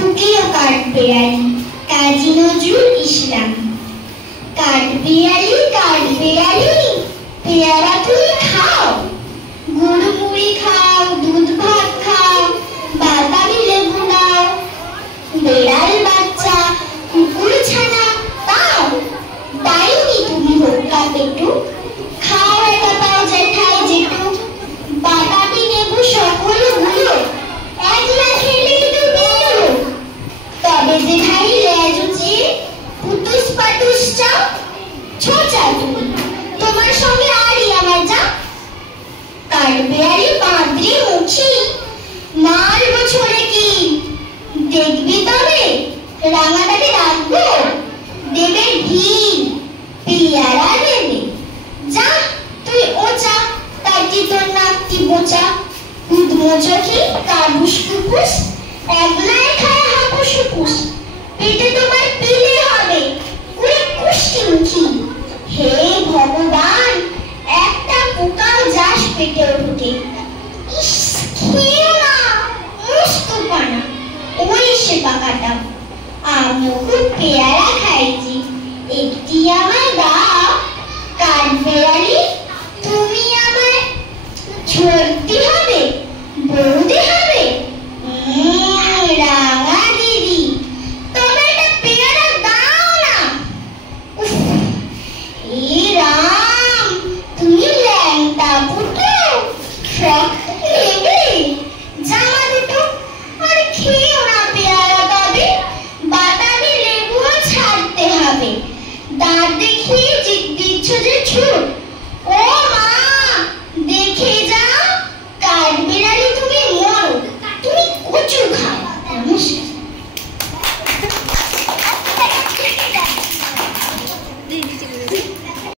কুকিও কাঠবেড়ালি কাজী নজরুল ইসলাম। কাঠবেড়ালি কাঠবেড়ালি পেয়ারা তুমি খাও, গুড় মুড়ি খাও, দুধ ভাত খাও, বাতাবি লেবু নাও, বেড়াল বাচ্চা কুকুর ছানা তাও, তাইনি তুমি হোক্কা পেটু, খাও একা পাও জ্যাঠাই জেঠু, বাতাবি লেবু সকলগুলো একলা খেলে তো বেরো, তবে যে ভাই লেজ উঁচিয়ে পুতুস পাটুস চাও, ছোচা তুমি তোমার সঙ্গে আরই আমার যা। কাঠবেড়ালি বাঁদরি মুখী মারব ছড়ে কি, দেখবি তবে রাঙাটাকে রাখবো, দেবে ঘি পেয়ারা দেবে, যা তুই ওচা তার কি তোর নাকটি বোচা, কুদমো চোখি কাবুস কুপুস একলাই খায় হাপুস হুপুস, পেটে তোমার পিলে হবে পুরো কুষ্টি মুখী। হে ভগবান, একটা পোকাও যাস পেটে ঢুকে, ইস খেও না মুস্তুপানা, ওই সে পাকাটা। আমিও খুব পেয়ারা খাইছি, একটি আমায় দাও। কাঠবেড়ালি তুমি আমায় ছোট্টি হবে, বৌদি হবে, রাঙা দিদি তবে একটা পেয়ারা দাও না। উফ, এ রাম, তুমি ল্যাংটা ফুটো, ফ্রক নেবে, জামা দুটো, আর খেও না পেয়ারা তবে, বাতাবি লেবুও ছাড়তে হবে, দাঁত দেখিয়ে দিচ্ছ যে ছুট,